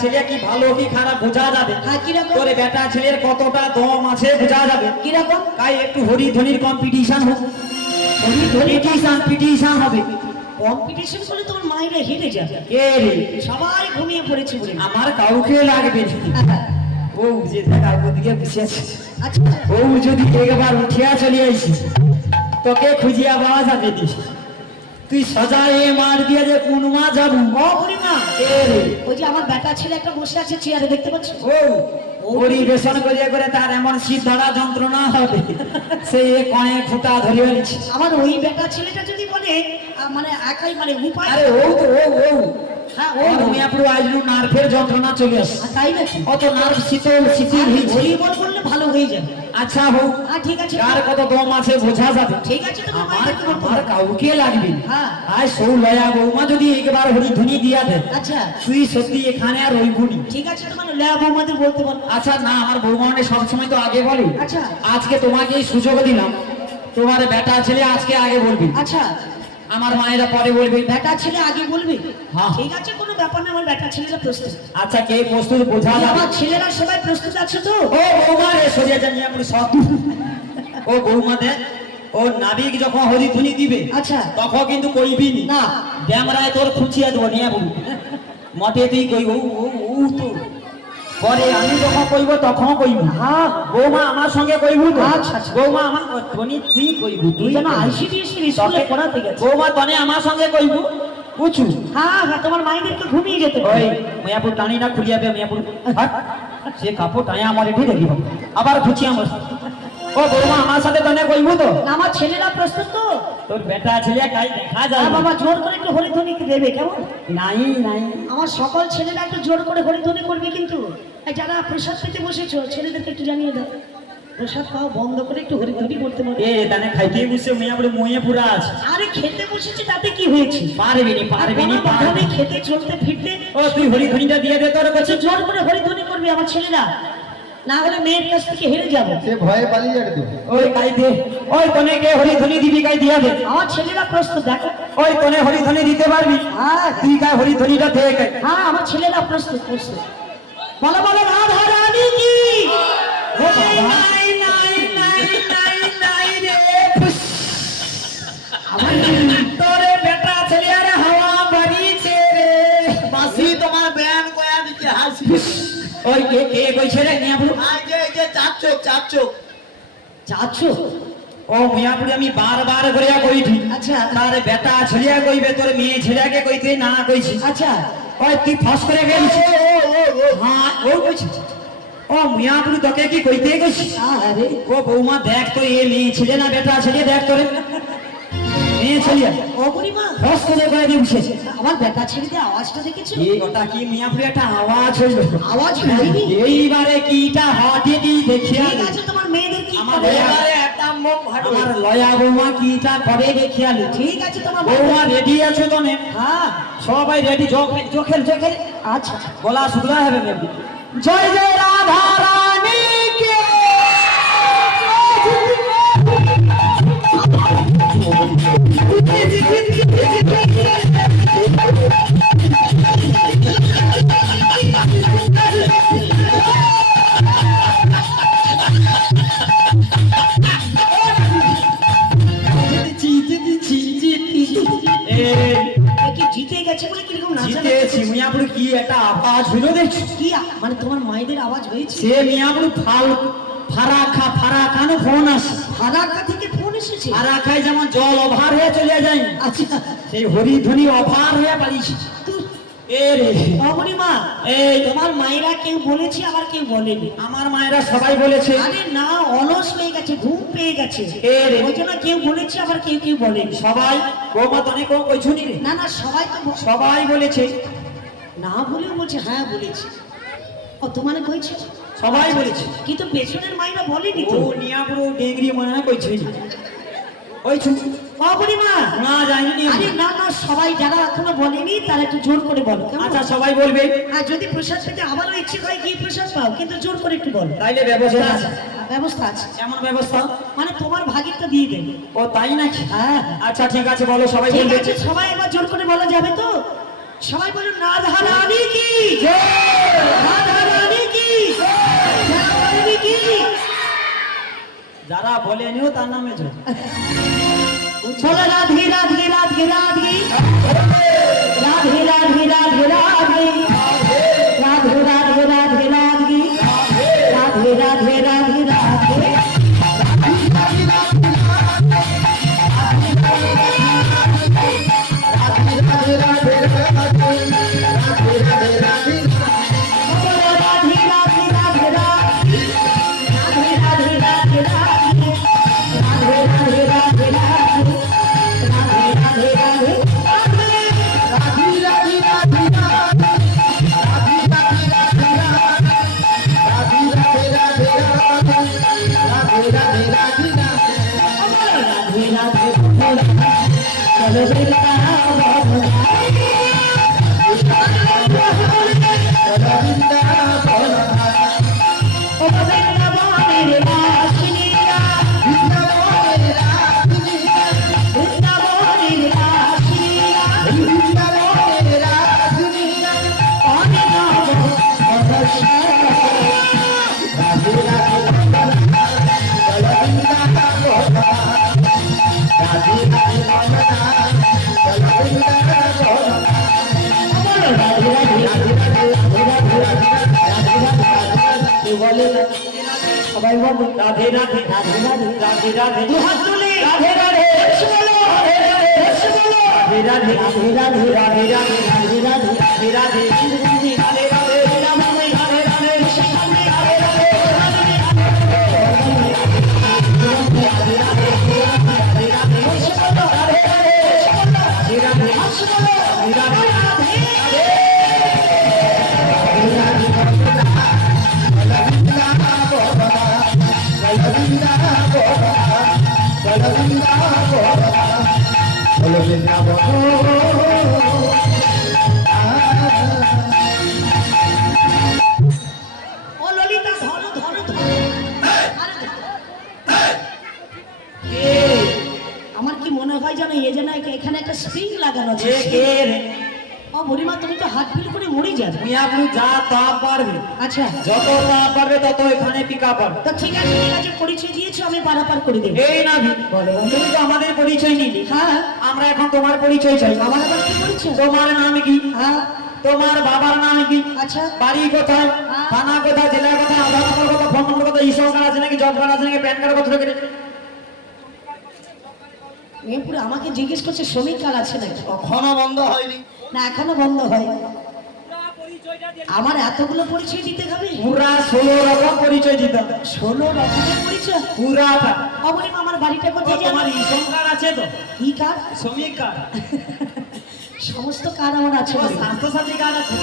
ছেলে কি ভালো কি খারাপ বোঝা যাবে? হ্যাঁ তোর বেটা ছেলের কতটা দম আছে বোঝা যাবে? কীরকম? তাই একটু হরি ধ্বনির কম্পিটিশন হোক হবে? কম্পিটিশন করলে তোমার মায়েরা হেরে যাবে। কে রে? সবাই ঘুমিয়ে পড়েছে বলে। আমার কাউকে লাগবে। ও যে দেখা ওদিকে বসে আছে। আচ্ছা। ও যদি একবার উঠিয়া চলে আইসি তোকে খুঁজিয়া পাওয়া যাবে নি। তুই সজায় মার দিয়ে যে কোন মা যাবু? ও ওই যে আমার বেটা ছেলে একটা বসে আছে চেয়ারে দেখতে পাচ্ছ? ও পরিবেশন করিয়া করে তার এমন শীত ধরা যন্ত্রণা হবে। সে কয়ে খুঁটা ধরিয়া নিচ্ছে। আমার ওই বেটা ছেলেটা যদি বলে মানে একাই মানে উপায় আরে ও তো ও ও। হ্যাঁ ও। ও মিয়াপুর আজলু নার্ভের যন্ত্রণা চলে আসে তাই নাকি? অত নার্ভ শীতল শীতল ভলিবল করলে ভালো হয়ে যাবে। আচ্ছা হোক ঠিক আছে কার কত দম আছে বোঝা যাবে। ঠিক আছে আমার আমার কাউকে লাগবে। হ্যাঁ। আয় সৌ লয়া বৌমা যদি একবার হরি ধুনি দিয়া দে আচ্ছা। তুই সত্যি এখানে আর ওই গুণি ঠিক আছে তোমার ল্যাব আমাদের বলতে পারো আচ্ছা না আমার বৌমা মানে সবসময় তো আগে বলে। আচ্ছা। আজকে তোমাকে এই সুযোগ দিলাম। তোমার বেটা ছেলে আজকে আগে বলবি। আচ্ছা। আমার মায়েরা পরে বলবে বেটা ছেলে আগে বলবে হ্যাঁ। ঠিক আছে কোনো ব্যাপার না আমার বেটা ছেলেরা প্রস্তুত আচ্ছা কে প্রস্তুত বোঝা আমার ছেলেরা সবাই প্রস্তুত আছে তো ও বৌমা রে সরিয়া জানি আপনি সব ও বৌমা দে ও নাবিক যখন হরি ধুনি দিবে আচ্ছা তখন কিন্তু কইবি নি ড্যামরায় তোর খুঁচিয়া দেবো নিয়ে বলু মতে তুই কইব ও তো পরে আমি যখন কইব তখন কইব। হ্যাঁ বৌমা আমার সঙ্গে কইব তো। আচ্ছা, আচ্ছা। বৌমা আমার ধনি তুই কইব তুই যেন আইসিডিএস এর স্কুলে পড়াতে গেছে বৌমা তনে আমার সঙ্গে কইব। বুঝু হ্যাঁ হ্যাঁ তোমার মাইদেরকে ঘুমিয়ে যেতে ওই মিয়াপুর টানি না খুলিয়া বে মিয়াপুর। হাট। সে কাপড় টানি আমার এটি দেখিব। আবার খুঁচি আমার ও বৌমা আমার সাথে তনে কইব তো। আমার ছেলেরা প্রস্তুত তো? তোর বেটা ছেলে কাই দেখা হ্যাঁ যায় বাবা জোর করে একটু দেবে কেমন? নাই নাই। আমার সকল ছেলেরা একটু জোর করে হরিধ্বনি করবে কিন্তু। যারা প্রসাদ পেতে বসেছো ছেলেদেরকে একটু জানিয়ে দাও। প্রসাদ খাওয়া বন্ধ করে একটু হরিধ্বনি করতে পারবে এ তানে খাইতে বসে মিয়াপুর মুয়ে পুরা আছে। আরে খেতে বসেছে তাতে কি হয়েছে? পারবি নি পারবি নি পারবি খেতে চলতে ফিরতে ও তুই হরি ধনিটা দিয়ে দে তোর কাছে। জোর করে হরিধ্বনি করবে আমার ছেলেরা। না হলে মেয়ের কাছ থেকে হেরে যাব। সে ভয়ে পালিয়ে যাবে ওই কাই দে ওই তনে কে হরিধ্বনি দিবি কাই দিয়া দে। আমার ছেলেরা প্রস্তুত দেখো। ওই তনে হরিধ্বনি দিতে পারবি। হ্যাঁ। তুই কাই হরি ধনিটা দে কাই। হ্যাঁ আমার ছেলেরা প্রস্তুত প্রস্তুত। বলো বলো রাধা রানী কি? ও বাবা ওই কে কে কইছে রে? মিয়াপুর? আই যে যে চার চোখ যাচ্ছ ও মিয়াপুরি আমি বারবার করিয়া কইছি। আচ্ছা। তার বেটা ছেলিয়া কইবে তোর মেয়ে ছেলেকে কইতে না কইছি। আচ্ছা। ওই তুই ফস করে গেছিস হ্যাঁ ও কইছি। ও মিয়াপুরি তোকে কি কইতে কইছি? আরে ও বৌমা দেখ তো এ মেয়ে ছেলে না বেটা ছেলে দেখ তোরে। মেয়ে ছেলিয়া অপরিমা ফস করে করে দিয়ে বসেছে আমার বেটা ছেলেদের আওয়াজটা দেখেছ? এই ওটা কি মিয়া মিয়াপুরি একটা আওয়াজ হইল? আওয়াজ হয়নি। এইবারে কিটা হটে দি দেখিয়া ঠিক আছে তোমার মেয়েদের কি আমার এবারে একটা মুখ ভাটো আমার লয়া বৌমা কিটা করে দেখিয়া লি। ঠিক আছে তোমার বৌমা রেডি আছো তো নে হ্যাঁ। সবাই রেডি চোখেল চোখেল আচ্ছা। গলা শুকনা হবে মেবি জয় জয় রাধা রানী কি একটা আওয়াজ হইল দেখছি। কি মানে তোমার মায়েদের আওয়াজ হয়েছে? সে মিয়াপুর ফাল ফারাখা ফারাখানো ফোন আসে। ফারাক্কা এসেছে ফারাখায় যেমন জল অভার হয়ে চলে যায় আচ্ছা। সেই হরিধ্বনি অভার হয়ে রে। অপরিমা এই। তোমার মায়েরা কেউ বলেছে আবার কেউ বলেনি? আমার মায়েরা সবাই বলেছে। আরে না অলস হয়ে গেছে ঘুম পেয়ে গেছে। ওই জন্য কেউ বলেছে আবার কেউ কেউ বলেনি। সবাই বৌমা অনেক কইছুনি রে। না না সবাই তো সবাই বলেছে। না বলেও বলছে হ্যাঁ বলেছে। ও তোমার কইছে? সবাই বলেছে। কিন্তু পেছনের মাইরা বলেনি ও তো নিয়াপুর ডেংরি মনে হয় কইছে। ওই না যাইনি না না সবাই যারা এখনও বলেনি একটু জোর করে আচ্ছা, সবাই বলবে। আর যদি ইচ্ছে হয় কিন্তু জোর করে একটু বলো। তাইলে আছে। ব্যবস্থা আছে। ব্যবস্থা? মানে তোমার ভাগেরটা দিয়ে দেবে। ও তাই নাকি? হ্যাঁ। আচ্ছা ঠিক আছে বলো সবাই সবাই এবার জোর করে বলা যাবে তো? সবাই বলুন কি? কি? যারা বলেনিও তার নামে জোর बोलो राधे राधे राधे राधे। Hallelujah. বলে না সবাই বলো রাধে রাধে রাধে রাধে রাধে রাধে দু হাত তুলে রাধে রাধে বলো রাধে রাধে বলো রাধে রাধে রাধে রাধে রাধে রাধে রাধে রাধে রাধে রাধে রাধে আমার কি মনে হয় জানো এ যেন এখানে একটা স্প্রিং লাগানো আছে। বুড়িমা তুমি তো হাত ফিল করে মরে যাবে। তুমি আপনি যা তা পারবে। আচ্ছা। যত তা পারবে তত এখানে পিকা পারবে তো ঠিক আছে ঠিক আছে পরিচয় দিয়েছ আমি পারাপার করে দেবো। এই না বলো তুমি তো আমাদের পরিচয় নিলি। হ্যাঁ। আমরা এখন তোমার পরিচয় চাই। আমার আবার কি পরিচয়? তোমার নাম কি? হ্যাঁ। তোমার বাবার নাম কি? আচ্ছা। বাড়ি কোথায়? হ্যাঁ। থানা কোথায়? জেলা কোথায়? আধার নম্বর কোথায়? ফোন নম্বর কোথায়? ইসব কার্ড আছে নাকি? জব কার্ড আছে নাকি? প্যান কার্ড কোথায়? রেখে মেয়ে পুরো আমাকে জিজ্ঞেস করছে শ্রমিক কার্ড আছে নাকি? কখনো বন্ধ হয়নি। না এখনও বন্ধ হয়। আমার এতগুলো পরিচয় দিতে হবে? পুরা ষোলো রকম পরিচয় দিতে হবে। ষোলো রকমের পরিচয়? পুরাটা অবনিমা আমার বাড়িটা কোথায় তোমার জানো কার্ড আছে তো? কি কার্ড শ্রমিক কার্ড সমস্ত কার্ড আমার আছে স্বাস্থ্য সাথী কার্ড আছে?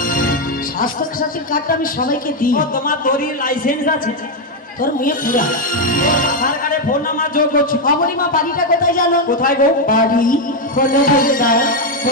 স্বাস্থ্য সাথীর কার্ডটা আমি সবাইকে দিই। তোমার দড়ির লাইসেন্স আছে? তোর মেয়ে পুরা। আধার কার্ডে ফোন নাম্বার যোগ করছ। অবনিমা বাড়িটা কোথায় জানো? কোথায় গো? বাড়ি হলো বলদা বলে থাকি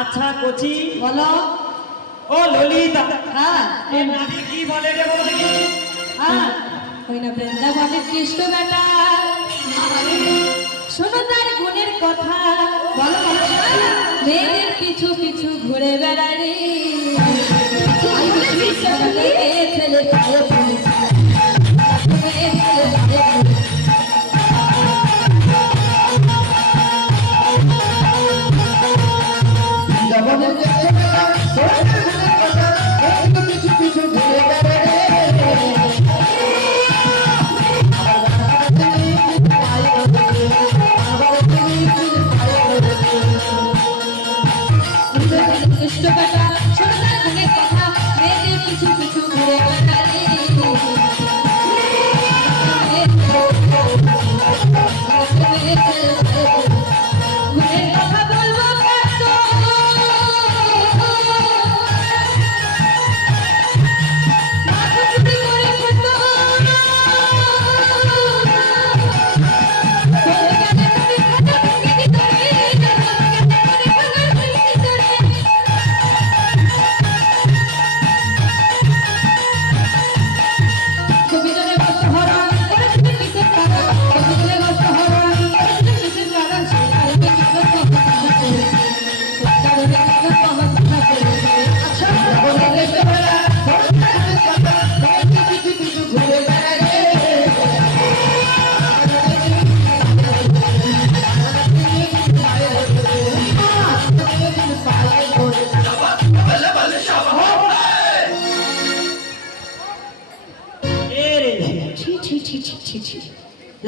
আচ্ছা কচি। বলো। ও ললিতা। হ্যাঁ। এ নাবি কি বলে রে বলো দেখি। হ্যাঁ। ওই না বৃন্দাবনের কৃষ্ণ বেটা শোনো তার গুণের কথা। বলো বলো। মেয়েদের পিছু পিছু ঘুরে বেড়ায় রে।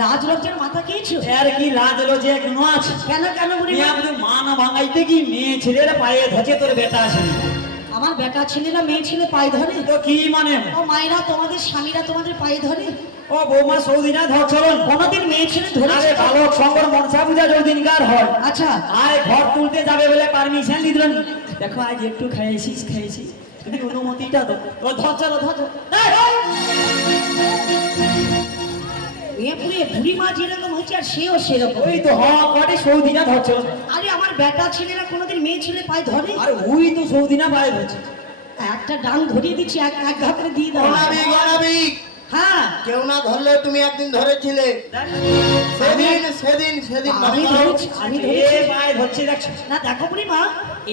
লাজ লজ্জার মাথা খেয়েছো এর কি লাজ লজ্জা কেন আছে কেন কেন বুড়ি মেয়ে আপনি মা না ভাঙাইতে কি মেয়ে ছেলেরা পায়ে তোর বেটা আছে আমার বেটা ছেলেরা মেয়ে ছেলে পায়ে ধরে? তো কি মানে? ও মায়েরা তোমাদের স্বামীরা তোমাদের পায়ে ধরে? ও বৌমা সৌদিনা ধরছলন কোনোদিন মেয়ে ছেলে ধরে আরে বালক শঙ্কর মনসা পূজা যদিনকার হয়। আচ্ছা। আয় ঘর তুলতে যাবে বলে পারমিশন দিল দেখো আজ একটু খেয়েছিস খেয়েছিস তুমি অনুমতিটা দাও। ও ধর চলো ধর চলো। বুড়ি মা যেরকম হচ্ছে আর সেও সেরকম। ওই তো হ কটে সৌদিনা ধরছল আরে আমার বেটা ছেলেরা কোনোদিন মেয়ে ছেলে পায়ে ধরে? আর ওই তো সৌদিনা পায়ে ধরছে। একটা ডাং ধরিয়ে দিচ্ছি এক এক করে দিয়ে দাও। অনাবিক হ্যাঁ। কেউ না ধরলে তুমি একদিন ধরেছিলে। সেদিন সেদিন সেদিন আমি করো। ধরেছি আমি পায়ে ধরছে দেখছ? না দেখো বুড়ি মা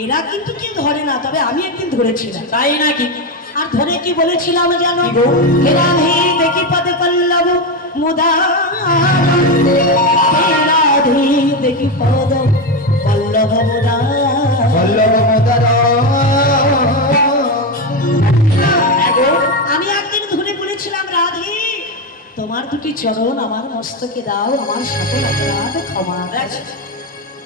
এরা কিন্তু কি ধরে না তবে আমি একদিন ধরেছিলাম তাই নাকি? আর ধরে কি বলেছিলাম জানো? হেরাধি দেখি পদ পল্লব। মুদা। হেরাধি দেখি পদ মুদা। এগো, আমি একদিন ধরে বলেছিলাম রাধি তোমার দুটি চরণ আমার মস্তকে দাও আমার সকল অপরাধ ক্ষমা?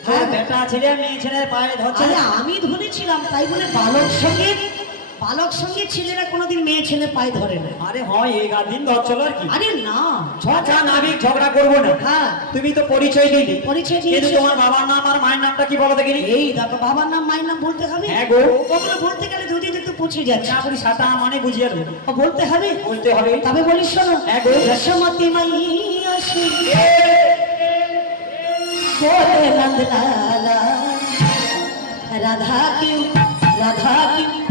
হ্যাঁ বেটা ছেলে মেয়ে ছেলে পায়ে ধরছে। আমি ধরেছিলাম তাই বলে বালক সঙ্গে বালক সঙ্গে ছেলেরা কোনোদিন মেয়ে ছেলে পায়ে ধরে না। আরে হয় এই গাদিন ধরছিল আর কি। আরে না। ঝগড়া না আমি ঝগড়া করব না। হ্যাঁ। তুমি তো পরিচয় দিলি। পরিচয় দিলি কিন্তু তোমার বাবার নাম আর মায়ের নামটা কি বলো দেখিনি? এই দেখো বাবার নাম মায়ের নাম বলতে হবে? হ্যাঁ গো। ওগুলো বলতে গেলে দুদিন তো পৌঁছে যাচ্ছে। না বলি সাতা মানে বুঝিয়ে দেবো। বলতে হবে? বলতে হবে। তবে বলি শোনো হ্যাঁ গো। রসমতি মাই আসি। নন্দলালা রাধা কিউ রাধা কিউ।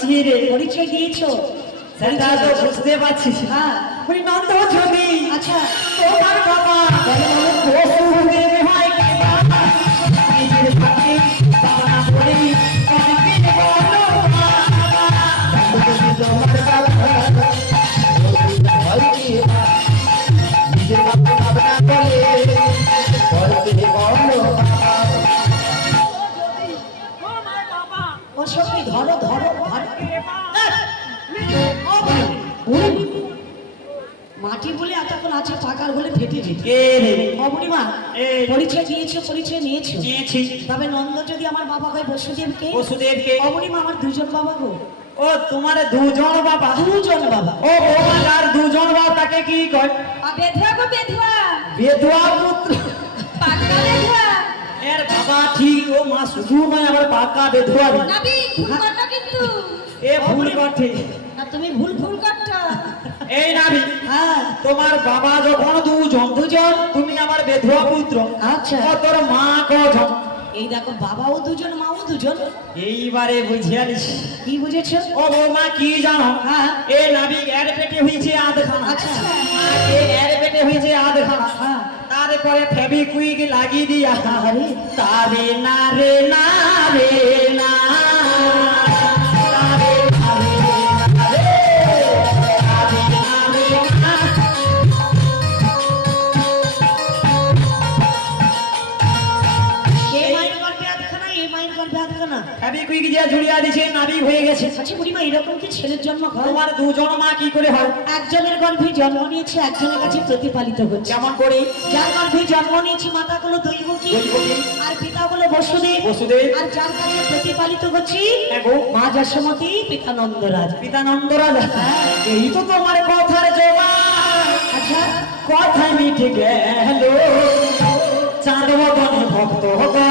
বলছি রে পরিচয় দিয়েছ? সেটা তো বুঝতে পারছিস হ্যাঁ। বলি নন্দ ছবি আচ্ছা তোমার বাবা। হয় বাবা নিজের মাটি বলে এতক্ষণ আছে পাকার বলে ফেটে যেত। অবনিমা পরিচয় দিয়েছে পরিচয় নিয়েছে? তবে নন্দ যদি আমার বাবা হয় বসুদেবকে? বসুদেবকে। অবনিমা আমার দুজন বাবা গো। ও তোমার দুজন বাবা। দুজন বাবা। ও বাবা আর দুজন বাবা তাকে কি কয়? বেধুয়া গো বেধুয়া। বেধুয়া পুত্র। পাকা বেধুয়া। এর বাবা ঠিক ও মা শুধু মানে আমার পাকা বেধুয়া না বি ভুল কথা কিন্তু। এ ভুল কথা তুমি ভুল ভুল কথা এই নাবি হ্যাঁ। তোমার বাবা যখন দুজন দুজন তুমি আমার বেধুয়া পুত্র। আচ্ছা। তোর মা কজন? এই দেখো বাবাও দুজন মাও দুজন। এইবারে বুঝিয়ালিস কি বুঝেছ? ও বৌমা কি জানো? হ্যাঁ। এ নাবি এর পেটে হয়েছে আধখানা। আচ্ছা। এর পেটে হয়েছে আধখানা। হ্যাঁ। তারপরে ফেবিকুইক লাগিয়ে দিয়া তারে না রে না রে হ্যাবি কুইক যে ঝুড়িয়া দিছে নাবিক হয়ে গেছে। আচ্ছা বুড়িমা এরকম কি ছেলের জন্ম হয়? তোমার দুজন মা কি করে হয়? একজনের গর্ভে জন্ম নিয়েছে একজনের কাছে প্রতিপালিত হচ্ছে। কেমন করে। যার গর্ভে জন্ম নিয়েছে মাতা হলো দৈবকী। আর পিতা হলো বসুদেব। বসুদেব। আর যার কাছে প্রতিপালিত হচ্ছে হ্যাঁ মা যশোমতী পিতা নন্দরাজ। পিতানন্দ রাজা। এই তো তোমার কথার জবাব। আচ্ছা। কথায় মিটে গেল। চাঁদ ভক্ত গণ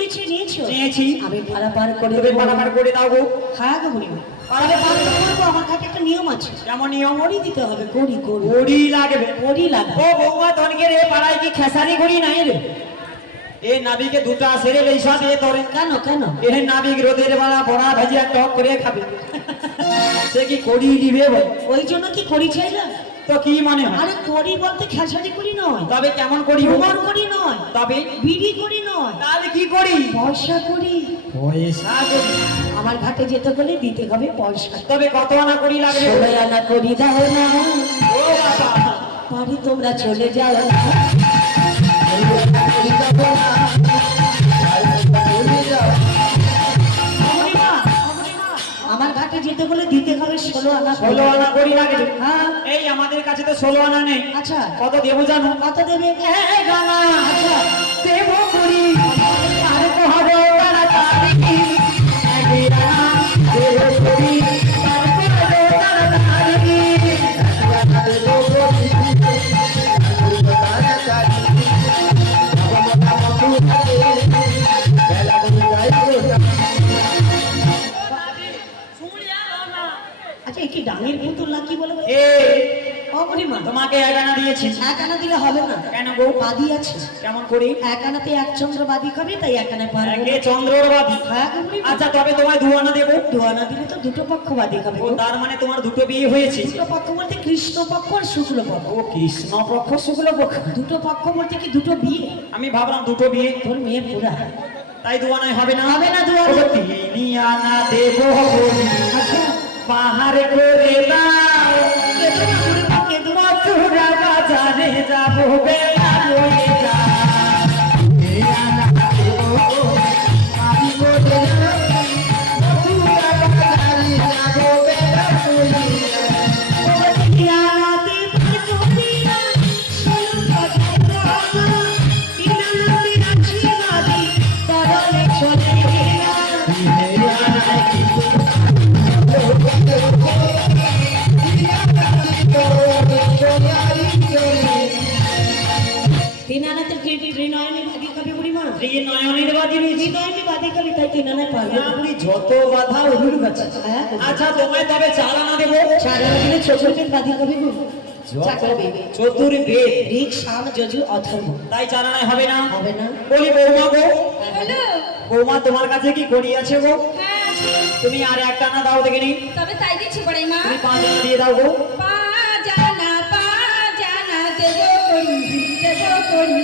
পরিচয় নিয়েছো? নিয়েছি। আমি ভাড়া পার করে তুমি দেবো। পারাপার করে দাও গো। হ্যাঁ গো হরিমা পারে পার করব আমার কাছে একটা নিয়ম আছে। কেমন নিয়ম। করি দিতে হবে করি করি। ঘড়ি লাগবে। করি লাগবে। ও বৌমা তনকে রে পাড়ায় কি খেসারি ঘড়ি নাই রে? এ নাবিকে দুটা সেরে লেসা দিয়ে ধরে। কেন কেন? এ নাবিক রোদের বেলা বড়া ভাজিয়া টক করে খাবে। সে কি করি দিবে ওই জন্য কি করি চাইলাম? তো কি মনে হয়? আরে করি বলতে খেসারি করি নয়। তবে কেমন করি? প্রমাণ করি নয়। তবে বিড়ি করি নয়। তাহলে কি করি? পয়সা করি। পয়সা করি। আমার ঘাটে যেতে হলে দিতে হবে পয়সা। তবে কত আনা করি লাগবে? ষোলো আনা করি দাও না। ও বাবা। বাড়ি তোমরা চলে যাও। যেতে হলে দিতে হবে ষোলো আনা ষোলো আনা করি লাগে হ্যাঁ। এই আমাদের কাছে তো ষোলো আনা নেই। আচ্ছা। কত দেবো জানো? কত দেবে? এ গানা। আচ্ছা। দেবো করি। আর তাড়াতাড়ি একে আনা দেবো করি। এই কি ডাঙের পুতুল কি এ অমরিমা তোমাকে এক আনা দিয়েছি। এক আনা দিলে হবে না। কেন গো? বাদি আছে। কেমন করি? এক আনাতে এক চন্দ্র বাদি খাবে তাই এক আনায় পারব একে চন্দ্রর বাদি আচ্ছা তবে তোমায় দু আনা দেবো। দু আনা দিলে তো দুটো পক্ষ বাদি খাবে ও তার মানে তোমার দুটো বিয়ে হয়েছে। দুটো পক্ষ বলতে কৃষ্ণ পক্ষ আর শুক্ল পক্ষ। ও কৃষ্ণ পক্ষ শুক্ল পক্ষ। দুটো পক্ষ বলতে কি দুটো বিয়ে? আমি ভাবলাম দুটো বিয়ে। তোর মেয়ে পুরা তাই দু আনায় হবে না? হবে না দু আনা। আনা দেবো আচ্ছা। পাহাড় করে দাও। মথুরা বাজারে যাব বেলা বাধা ওর কাছে হ্যাঁ? আচ্ছা তোমায় তবে চাল আনা দেবো। আনা দিলে চতুর্বেদ বাদি খাবে চতুর্বেদ। ঋক সাম যজু অথর্ব তাই চাল হবে না? হবে না। বলি বৌমা গো। বৌমা তোমার কাছে কি করি আছে গো? হ্যাঁ। তুমি আর একটা আনা দাও দেখে নি তবে তাই দিচ্ছি বড়াই মা তুমি পাঁচ আনা দিয়ে দাও গো। পা জানা পা জানা দেব করি দেব করি।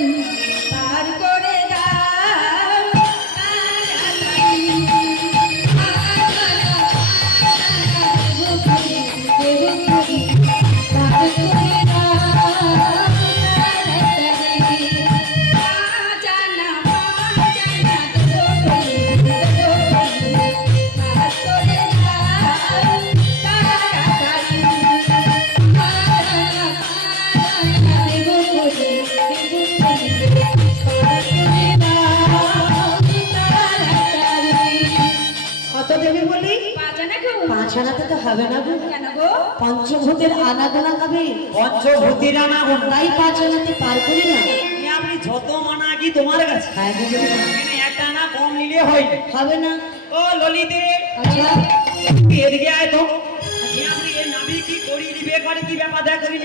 আনাতে না হবে না গো? পঞ্চভূতের আনাগোনা খাবে। পঞ্চভূতির আনা গো তাই পাঁচ আনাতে পার করি না। আপনি যত মানা কি তোমার কাছে? খাই গো। একটা না কম নিলে হয়। খাবে না। ও ললিতে আচ্ছা। এদিকে আয় তো। এ আপনি এই নামে কি করি দিবে? করে কি ব্যাপার দেখা করি